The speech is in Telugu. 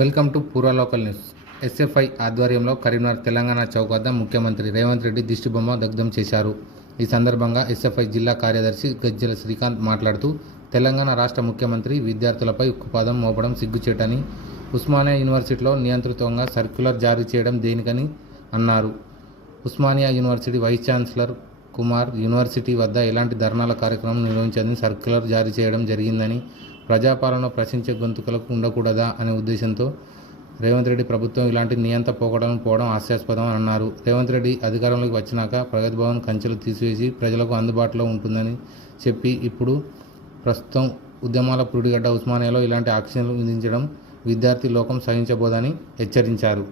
Welcome to Poorva local news. SFI ఆధ్వర్యంలో కరీంనగర్ తెలంగాణ చౌక్ వద్ద ముఖ్యమంత్రి రేవంత్ రెడ్డి దిష్టిబొమ్మ దగ్ధం చేశారు. ఈ సందర్భంగా ఎస్ఎఫ్ఐ జిల్లా కార్యదర్శి గజ్జల శ్రీకాంత్ మాట్లాడుతూ తెలంగాణ రాష్ట్ర ముఖ్యమంత్రి విద్యార్థులపై ఉక్కుపాదం మోపడం సిగ్గుచేటని ఉస్మానియా యూనివర్సిటీలో నియంత్రితంగా సర్క్యులర్ జారీ చేయడం దేనికని అన్నారు. Osmania university vice chancellor Kumar university వద్ద ఎలాంటి ధర్నాల కార్యక్రమం నిర్వహించదని సర్క్యులర్ జారీ చేయడం జరిగిందని ప్రజాపాలన ప్రశ్నించే గొంతుకలకు ఉండకూడదా అనే ఉద్దేశంతో రేవంత్ రెడ్డి ప్రభుత్వం ఇలాంటి నియంత పోకడలను పోవడం హాస్యాస్పదం అని అన్నారు. రేవంత్ రెడ్డి అధికారంలోకి వచ్చినాక ప్రగతి భవన్ కంచెలు తీసివేసి ప్రజలకు అందుబాటులో ఉంటుందని చెప్పి ఇప్పుడు ప్రస్తుతం ఉద్యమాల పురుడిగడ్డ ఉస్మానియాలో ఇలాంటి ఆక్షన్లు విధించడం విద్యార్థి లోకం సహించబోదని హెచ్చరించారు.